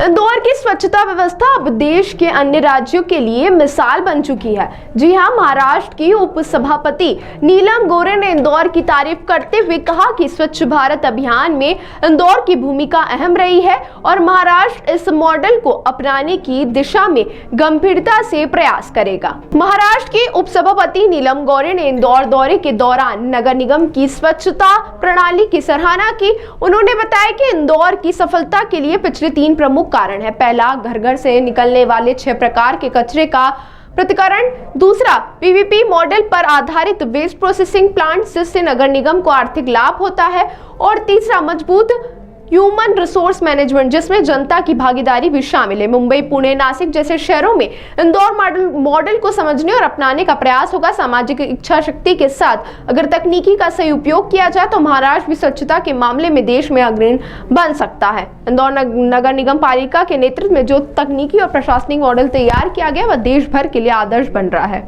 इंदौर की स्वच्छता व्यवस्था अब देश के अन्य राज्यों के लिए मिसाल बन चुकी है। जी हां, महाराष्ट्र की उपसभापति नीलम गोरे ने इंदौर की तारीफ करते हुए कहा कि स्वच्छ भारत अभियान में इंदौर की भूमिका अहम रही है और महाराष्ट्र इस मॉडल को अपनाने की दिशा में गंभीरता से प्रयास करेगा। महाराष्ट्र की उपसभापति नीलम गोरे ने इंदौर दौरे के दौरान नगर निगम की स्वच्छता प्रणाली की सराहना की। उन्होंने बताया कि इंदौर की सफलता के लिए पिछले 3 प्रमुख कारण है। पहला, घर घर से निकलने वाले 6 प्रकार के कचरे का पृथक्करण। दूसरा, पीवीपी मॉडल पर आधारित वेस्ट प्रोसेसिंग प्लांट, जिससे नगर निगम को आर्थिक लाभ होता है। और तीसरा, मजबूत ह्यूमन रिसोर्स मैनेजमेंट, जिसमें जनता की भागीदारी भी शामिल है। मुंबई, पुणे, नासिक जैसे शहरों में इंदौर मॉडल को समझने और अपनाने का प्रयास होगा। सामाजिक इच्छा शक्ति के साथ अगर तकनीकी का सही उपयोग किया जाए तो महाराष्ट्र भी स्वच्छता के मामले में देश में अग्रणी बन सकता है। इंदौर नगर निगम पालिका के नेतृत्व में जो तकनीकी और प्रशासनिक मॉडल तैयार किया गया वह देश भर के लिए आदर्श बन रहा है।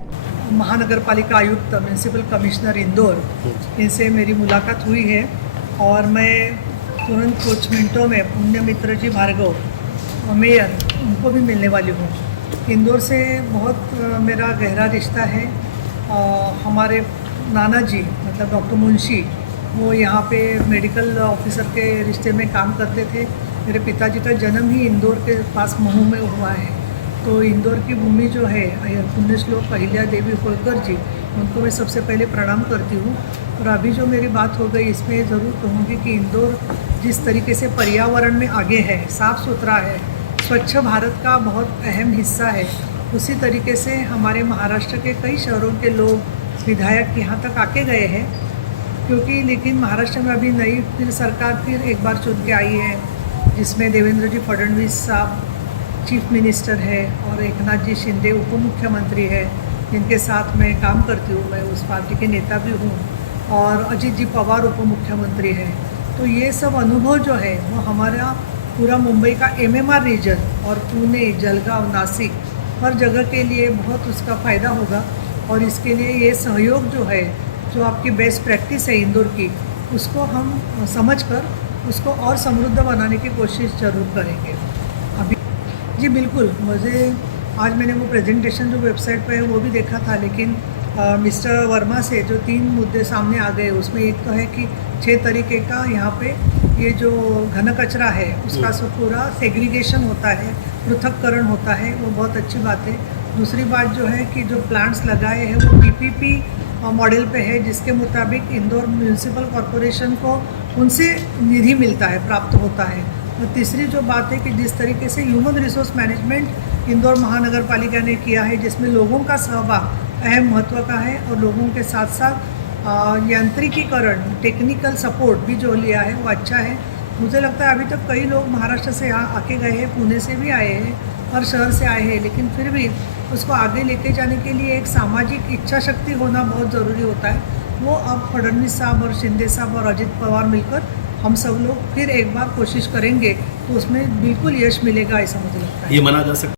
महानगर पालिका आयुक्त, म्यूनिसिपल कमिश्नर इंदौर, इनसे मेरी मुलाकात हुई है और मैं तुरंत कुछ मिनटों में पुण्य मित्र जी भार्गव मेयर उनको भी मिलने वाली हूँ। इंदौर से बहुत मेरा गहरा रिश्ता है। हमारे नाना जी मतलब डॉक्टर मुंशी, वो यहाँ पे मेडिकल ऑफिसर के रिश्ते में काम करते थे। मेरे पिताजी का जन्म ही इंदौर के पास महू में हुआ है। तो इंदौर की भूमि जो है, पुण्यश्लोक अहिल्या देवी होलकर जी, उनको मैं सबसे पहले प्रणाम करती हूँ। और अभी जो मेरी बात हो गई इसमें ज़रूर कहूँगी कि इंदौर जिस तरीके से पर्यावरण में आगे है, साफ़ सुथरा है, स्वच्छ भारत का बहुत अहम हिस्सा है, उसी तरीके से हमारे महाराष्ट्र के कई शहरों के लोग विधायक यहाँ तक आके गए हैं। क्योंकि लेकिन महाराष्ट्र में अभी नई फिर सरकार फिर एक बार चुन के आई है, जिसमें देवेंद्र जी फडणवीस साहब चीफ मिनिस्टर है और एकनाथ जी शिंदे उप मुख्यमंत्री है, जिनके साथ मैं काम करती हूँ। मैं उस पार्टी के नेता भी हूँ। और अजीत जी पवार उप मुख्यमंत्री है। तो ये सब अनुभव जो है वो हमारा पूरा मुंबई का एमएमआर रीजन और पुणे, जलगांव, नासिक हर जगह के लिए बहुत उसका फ़ायदा होगा। और इसके लिए ये सहयोग जो है, जो आपकी बेस्ट प्रैक्टिस है इंदौर की, उसको हम समझकर उसको और समृद्ध बनाने की कोशिश ज़रूर करेंगे। अभी जी बिल्कुल, मुझे आज मैंने वो प्रेजेंटेशन जो वेबसाइट पे है वो भी देखा था, लेकिन मिस्टर वर्मा से जो 3 मुद्दे सामने आ गए, उसमें एक तो है कि 6 तरीके का यहाँ पे ये जो घन कचरा है उसका सब पूरा सेग्रीगेशन होता है, पृथक्करण होता है, वो बहुत अच्छी बात है। दूसरी बात जो है कि जो प्लांट्स लगाए हैं वो पीपीपी मॉडल पे है, जिसके मुताबिक इंदौर म्यूनिसिपल कॉरपोरेशन को उनसे निधि मिलता है, प्राप्त होता है। और तीसरी जो बात है कि जिस तरीके से ह्यूमन रिसोर्स मैनेजमेंट इंदौर महानगर पालिका ने किया है, जिसमें लोगों का सहभाग अहम महत्व का है और लोगों के साथ साथ यांत्रिकीकरण, टेक्निकल सपोर्ट भी जो लिया है वो अच्छा है। मुझे लगता है अभी तक कई लोग महाराष्ट्र से यहाँ आके गए हैं, पुणे से भी आए हैं और शहर से आए हैं, लेकिन फिर भी उसको आगे लेके जाने के लिए एक सामाजिक इच्छा शक्ति होना बहुत ज़रूरी होता है। वो अब फडणवीस साहब और शिंदे साहब और अजित पवार मिलकर हम सब लोग फिर एक बार कोशिश करेंगे तो उसमें बिल्कुल यश मिलेगा, ऐसा मुझे लगता है। ये माना जा सकता है।